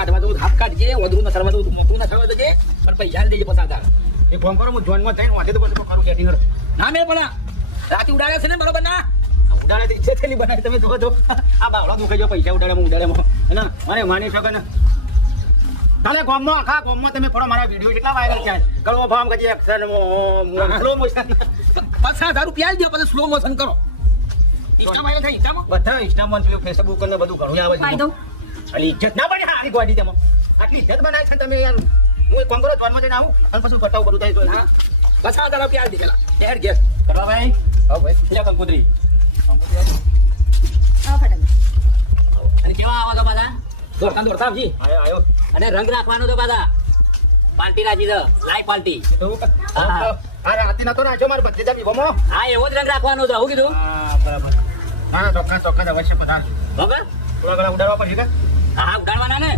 કાઢવા દઉં હાથ કાઢજે વધુ ન કરવા દઉં મોટું ન કરવા દેજે પણ પૈસા દેજે 50,000 એ ફોન કરો હું જોનમાં જઈને વાંચે તો પછી કરું સેટિંગ ના મેં પણ રાતે ઉડાડે છે ને બરોબર ના ઉડાડે તો ઈચ્છે થયેલી બનાવી તમે જોવો તો આ બાવળો દુખે જો પૈસા ઉડાડે ઉડાડે ને મને માની શકો ને તાલે ગામમાં આખા ગામમાં તમે થોડા મારા વિડીયો કેટલા વાયરલ છે કરો ભામ કે એક્શન સ્લો મોશન 50,000 રૂપિયા દે પછી સ્લો મોશન કરો ઇન્સ્ટા વાયરલ થાય ઇન્સ્ટામાં બધા ઇન્સ્ટામાં ફેસબુક ને બધું ઘણું આવે છે અને ઇજ્જત ના બને હારી ગોડી તેમાં આટલી ઇજ્જત બનાવી છે તમે યાર હું કોમ કરો જોનમાં જઈને આવું અને પછી બતાવું બધું થાય તો 50,000 રૂપિયા દે પેલા યાર ગેસ કરવા ભાઈ હા ભાઈ લે કંકુતરી અને કેવા આવા તો પાછા દોડતા આવજી આયો અને રંગ રાખવાનો તો પાછા પાર્ટી રાખી દો લાઈવ પાર્ટી અરે આતી નતો નાખ્યો મારે બધે જમી ગમો હા એવો જ રંગ રાખવાનો તો હું કીધું હા બરાબર ના ચોક્કસ અવશ્ય પધારજો બરાબર થોડા ઘણા ઉડાડવા પડશે કે હા ઉડાડવાના ને